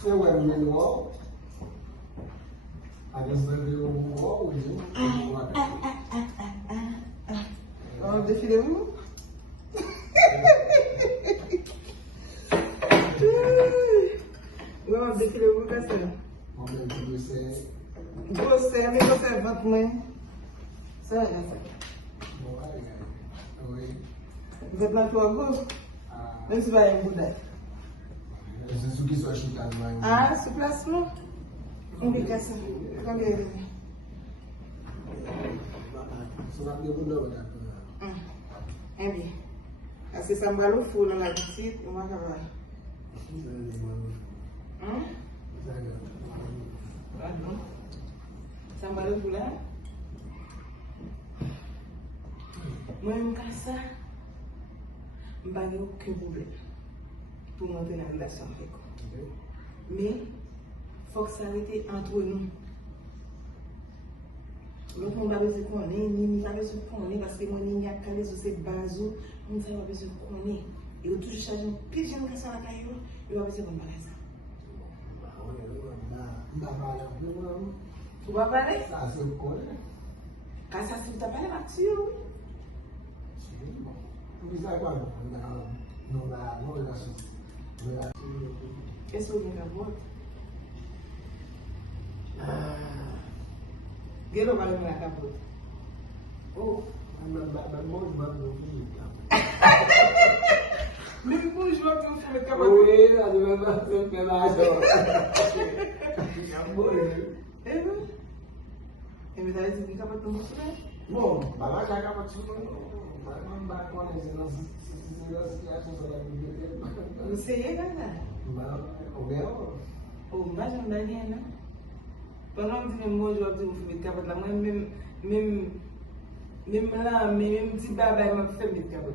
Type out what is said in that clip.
Você é o manual? A gente vai ver o manual, Vamos definir um. Vamos definir um caçando. Vamos ver o que você é. Você, vem você, vamos comer. Sério? Oi. Você plantou a boca? Vê se vai mudar. Você subiu sua chuta, não é? Ah, se plasma. Indicação. Cadê ele? Você vai ter mudar, tá? É bem. Assim, sambalou fundo lá de si, uma cavalo. Sambalou fundo lá? Moi, je suis je n'ai pas aucun problème pour monter dans la relation avec vous. Mais il faut que ça arrête entre nous. L'autre, on va besoin de connaître, ni pas besoin de connaître parce que moi, il y a calé sur cette base, on ne va besoin de connaître. Et on toujours charge un pile de gens qui sont à la caille, il va besoin de parler ça. Tu vas parler? Ça, c'est le collègue. Quand ça, c'est tu as parlé avec toi. Qu'est-ce que vous voulez avoir? Quel est le valeur de la capote? Oh, même Même je vois que vous faites capote. oui, là, je vais faire ce ménage. Eh bien? Et vous avez dit que vous capote pour vous faire? Bon, bah, j'ai capote sur moi. Você ia ganhar. Oh, mas não dá dinheiro, não? Quando eu tive um bom jogo, eu fui de cabelo lá, mesmo lá, mesmo de babá, eu fui de cabelo.